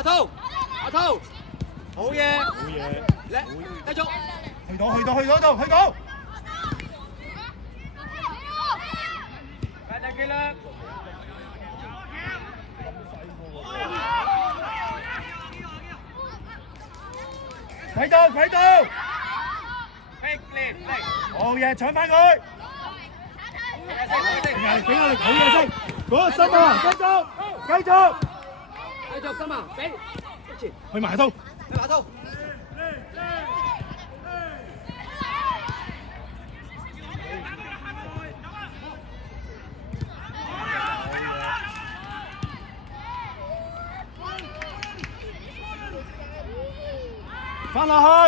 阿濤，阿濤，好嘢，好嘢，叻，繼續，去到，大隻機啦，睇到，力，好嘢，搶翻佢，俾我哋好嘢先，嗰個心啊，繼續，心啊，俾，前，去埋到，阿濤，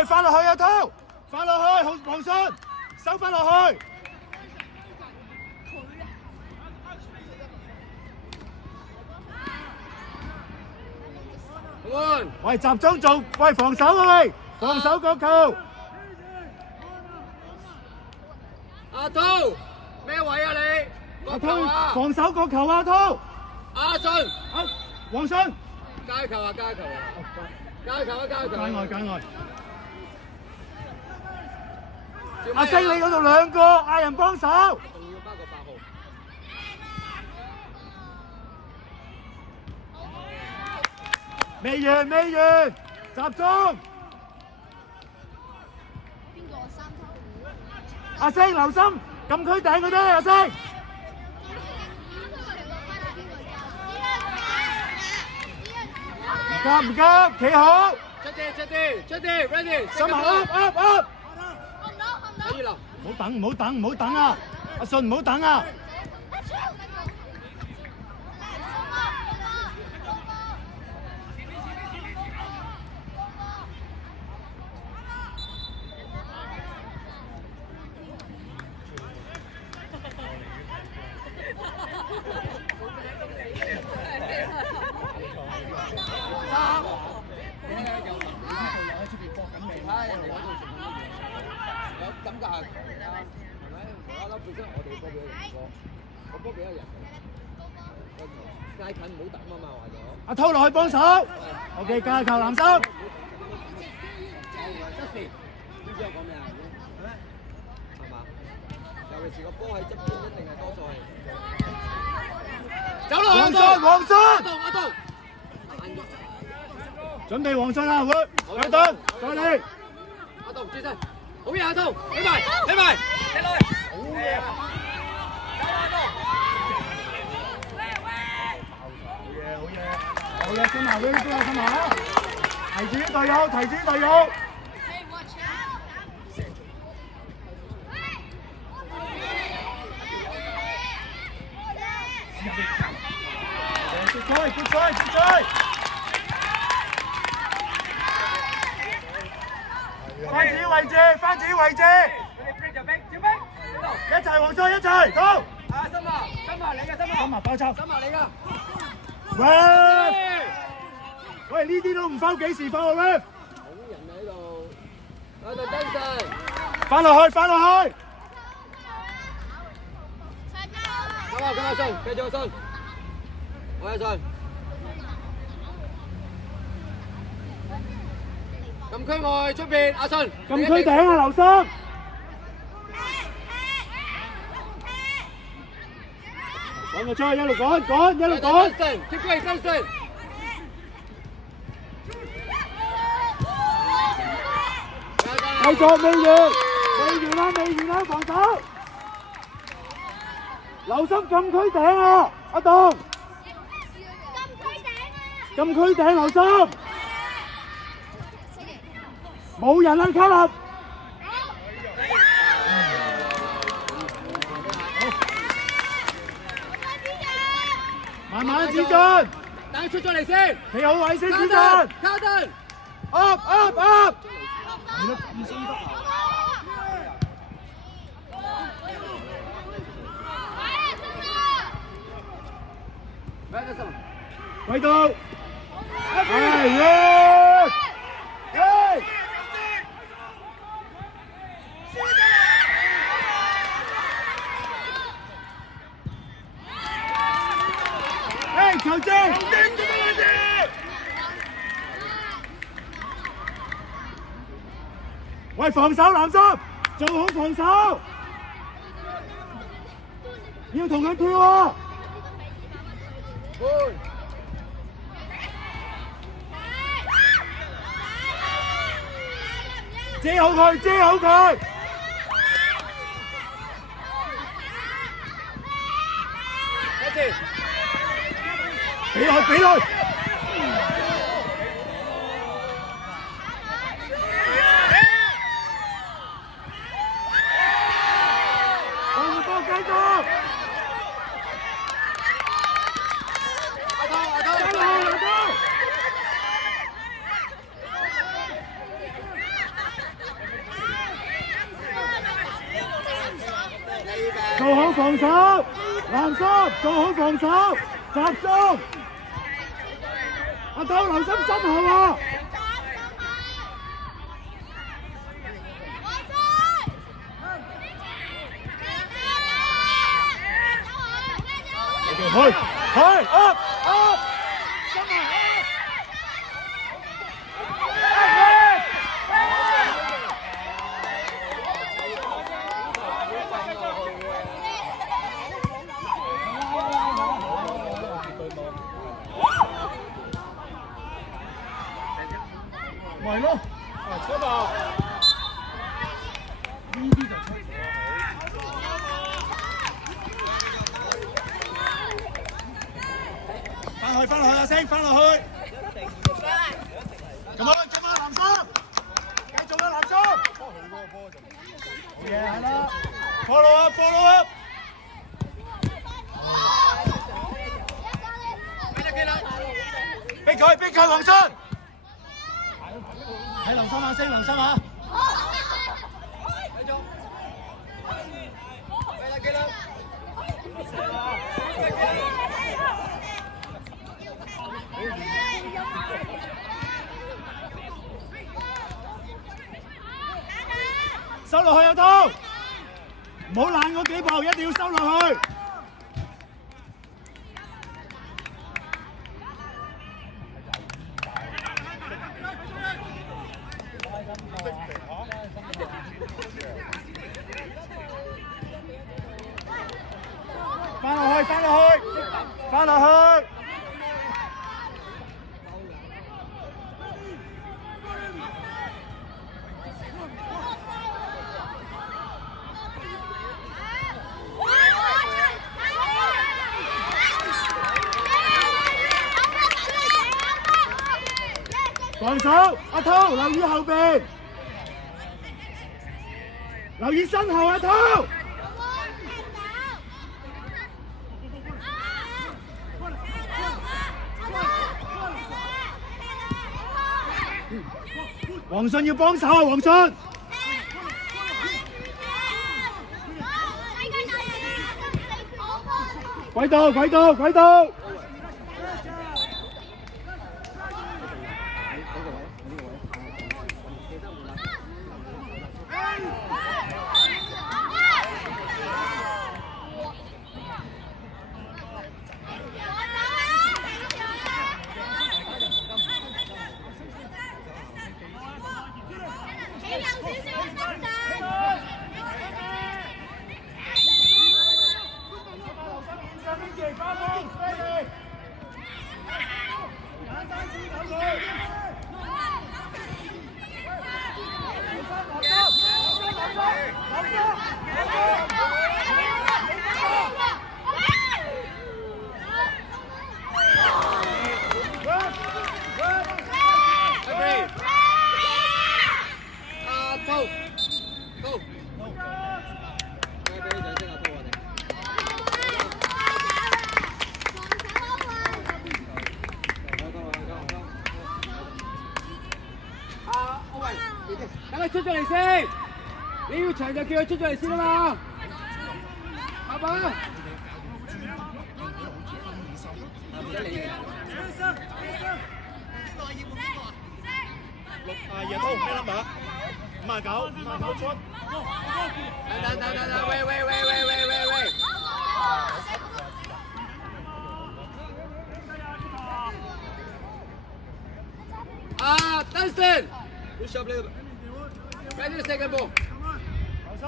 翻落去阿濤，翻落去，好黃信，收翻落去。喂，集中做，喂防守啊喂，防守個球。阿濤，咩位啊你？阿濤，防守個球阿濤。阿信，黃信。加球啊！加球！界外。阿星，你嗰度兩個，嗌人幫手。仲要包個8號。未完，集中。阿星留心，禁區頂嗰啲阿星。唔急，企好。出啲 ，ready。心口 up。可以啦。唔好等啊！阿信唔好等啊！感覺係係咪？我諗本身我哋波俾人過，個波俾人街近唔好等啊嘛，話咗。阿濤落去幫手。OK， 加球藍心。知我講咩啊？係嘛？尤其是個波喺側邊，一定係多數係。走啦！黃信。阿東。準備黃信啦，會。再等，再嚟。阿東轉身。好嘢，阿東，起埋，起來，好嘢，好嘢，新馬會，新馬，提住啲隊友，接追，翻自己位置，一齊黃信，一齊，到。阿森馬，你嘅森馬，新馬包抄，森馬你㗎，喂，呢啲都唔收，幾時放啊？好人喺度，喺度跟進，翻落去，咁阿信，繼續阿信，我阿信，禁區外出邊，阿信，禁區頂啊，劉生。趕個出去，一路趕，接歸跟進。繼續未完啦，防守。留心禁區頂啊，阿棟。禁區頂留心。冇人啊，卡立。慢慢子進，等佢出咗嚟先，企好位先，子進。卡頓 up。係咯，醫生得。喂到，球證，喂，防守藍心，做好防守，要同佢跳啊！遮好佢，遮好佢。俾佢，俾佢。做好防守，藍心做好防守，集中。阿頭留心身後啊！去，up。咪咯，出吧！呢啲就出。翻落去阿星，翻落去。咁啊，藍心，繼續啦，藍心。好嘢，係啦。follow up。逼佢，黃信。睇林心啊，升林心啊！收落去啊，刀！唔好爛嗰幾步，一定要收落去。翻落去！防守，阿濤留意後邊，留意身後，阿濤。黃信要幫手啊，黃信！軌道！等佢出咗嚟先，你要長就叫佢出咗嚟先啊嘛，係嘛？廿刀咩 number？ 59出。等，喂！啊 ，Dunstan， push up 呢個。Ready the second ball。留心。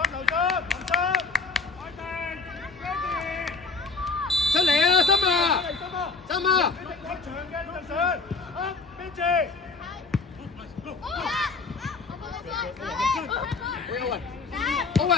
出嚟啊，心啊！心啊！長嘅就上，邊住。歐文，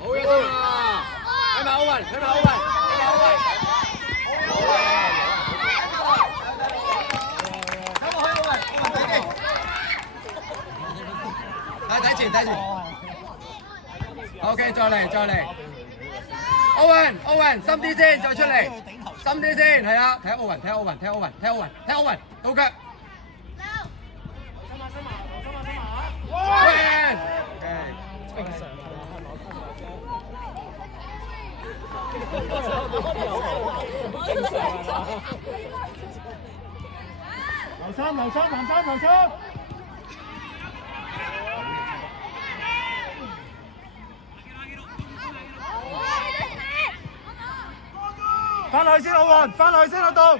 好嘢啊！睇埋歐文，睇埋歐文。睇前。OK， 再嚟。歐文，深啲先，再出嚟，深啲先，係啊，睇歐文，到腳。留心。翻去先，奧運，翻去先，阿棟。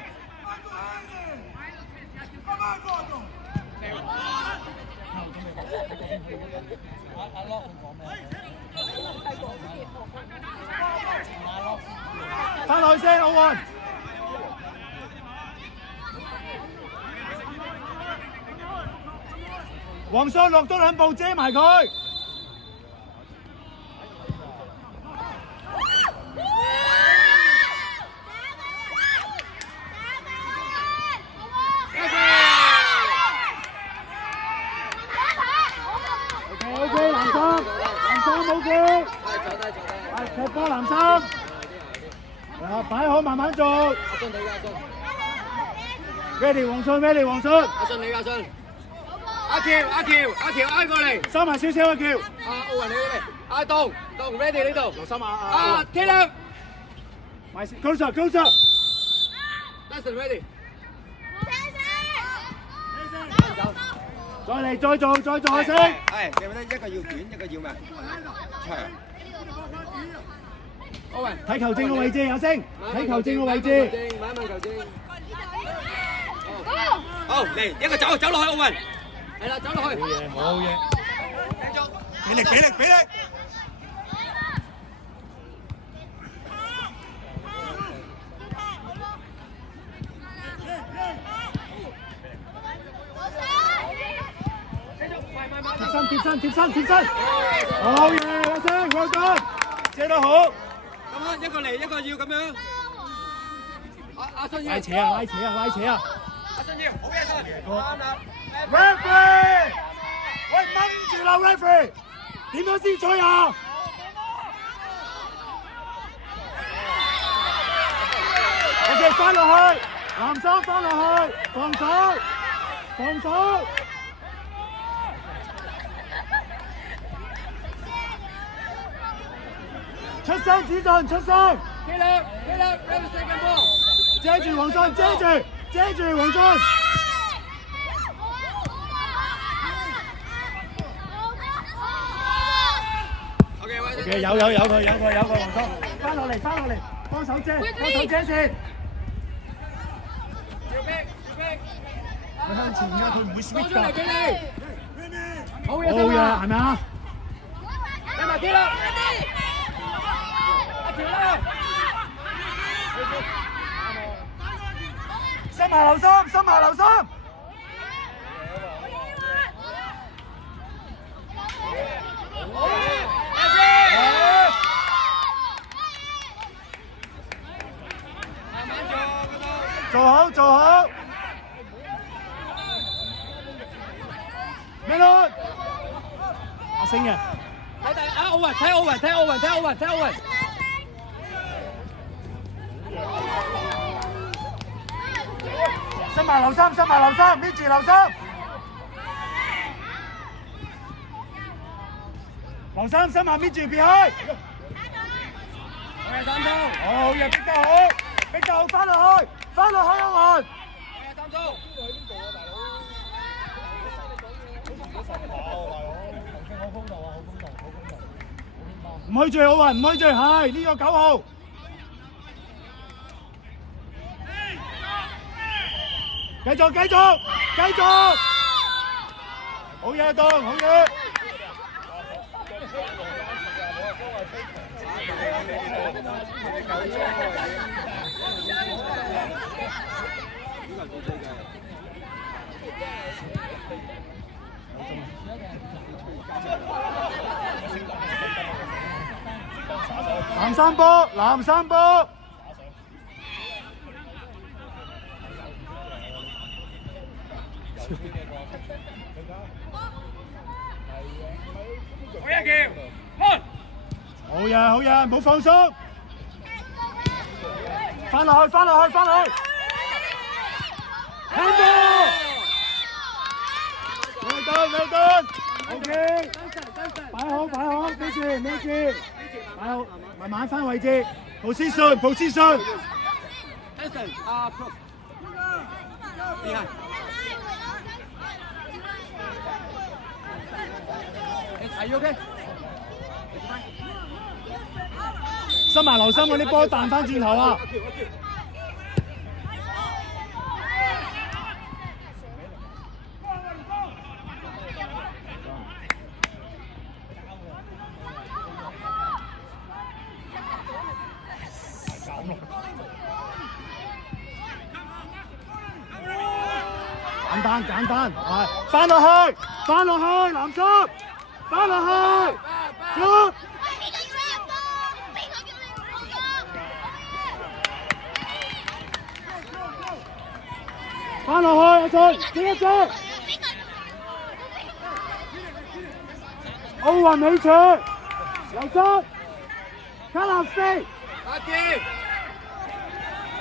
翻去先，奧運。黃信落多兩步遮埋佢。OK， 藍衫冇叫。踢波藍衫。擺好慢慢做。阿信你㗎，阿信。Ready， 黃信。阿信你㗎，阿信。阿喬挨過嚟，收埋少少阿喬。奧運你嗰邊，阿棟 ready 呢度，留心Taylor，埋 closer。Lesson ready。再嚟，再做阿星。係，記唔記得一個要短，一個要咩？長。奧運睇球證嘅位置，阿星。睇球證嘅位置。問球證。好，嚟一個走落去奧運。係啦，走落去。冇嘢。俾力。貼身。好嘢，阿星，well done，射得好。咁啊，一個嚟，一個要咁樣。阿信要。拉扯啊！阿信要，好嘢信。啱啦。Referee， 喂，掹住啦 ，Referee， 點樣先吹啊？OK， 翻落去，藍衫翻落去，防守。出聲指進，出聲。Taylor， second ball。遮住黃信，遮住黃信。OK， 有個黃信，翻落嚟，幫手遮先。佢向前㗎，佢唔會 switch 㗎。好嘢，係咪啊？加埋啲啦。心下留心。做好。咩咯？阿星嘅。睇第奧運，睇奧運，睇奧運，睇奧運，睇奧運。伸埋留心，伸埋留心，搣住留心。留心，伸埋搣住，別開。3中。好嘢，逼得好，逼得好，翻落去，翻落去奧運。3中。唔去住奧運，唔去住，係呢個9號。繼續，繼續，繼續。好嘢，當，好嘢。藍衫波，藍衫波。好嘢，好嘢，唔好放鬆。翻落去，翻落去，翻落去。聽波。兩頓 ，OK。擺好，擺好，記住，記住。擺好，慢慢翻位置。position。厲害。Are you okay？伸埋留心嗰啲波彈翻轉頭啊！簡單，係翻落去，藍色，翻落去，出。翻落去，阿俊，接一接。奧運美柱，劉生，卡納飛。阿健，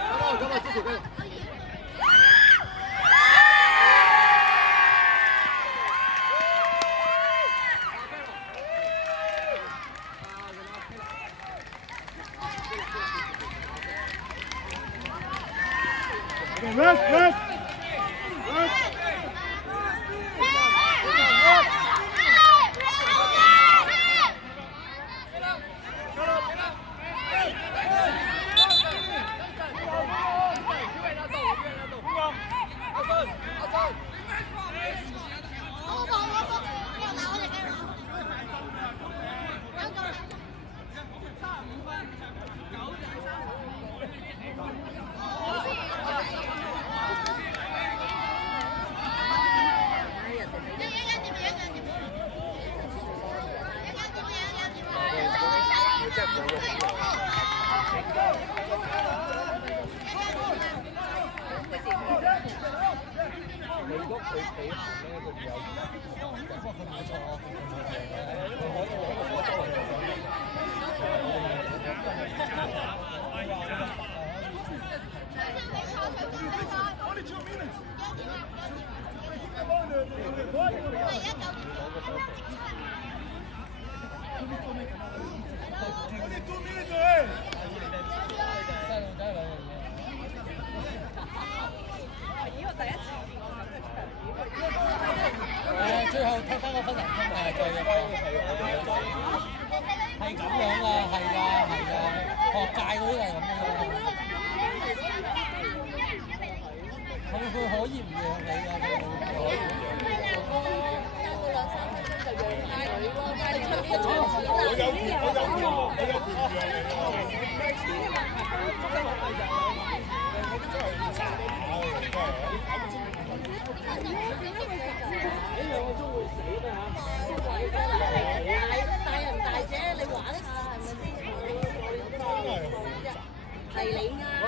咁啊，支持佢。Rest.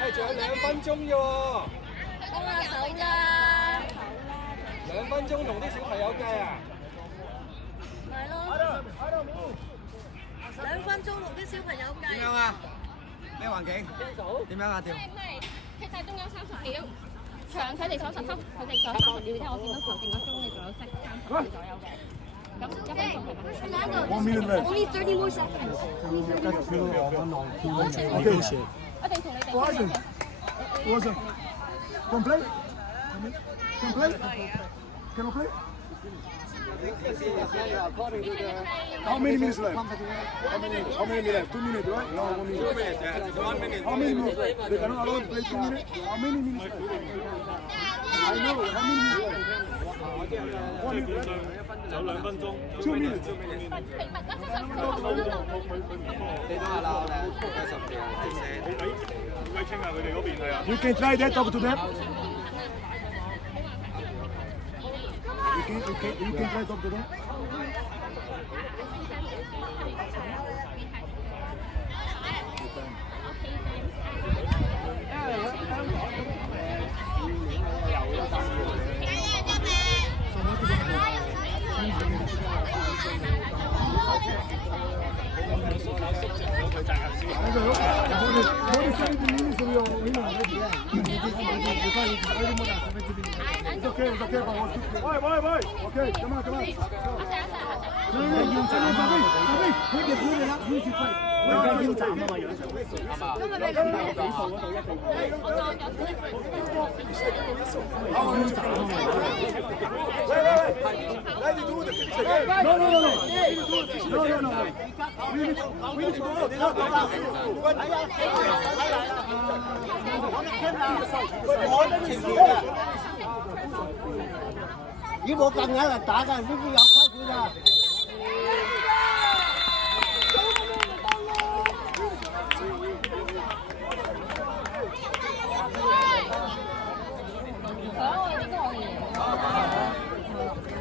喂，仲有2分鐘啫喎，2分鐘同啲小朋友計啊！係咯。分鐘錄啲小朋友計。點樣啊？咩環境？點樣啊？條？踢晒中間30秒，長距離90分，佢哋仲有30秒，我見到頭定個鐘，你仲有30秒左右嘅。咁1分鐘。 1 minute left. Only 30 more seconds. Okay. 我哋同你哋。 Horizon. Horizon. Complete. Complete. Can I play? How many minutes left? How many minutes left? 2 minutes, right? No, 1 minute. 2 minutes, yeah. 1 minute. How many minutes left? They cannot allow to play 2 minutes. How many minutes left? I know. How many minutes left? 1 minute left. 走2分鐘 2 minutes. 你都係啦，我哋90條，即係。喂，傾下佢哋嗰邊係啊。 You can try that. Talk to them. You can try talk to them. It's okay, but why? Okay, come on. No, you tell me, David, you need to fight. 我而家腰斬啊嘛，楊 Sir。如果冇咁硬嚟打㗎，呢啲有規矩㗎。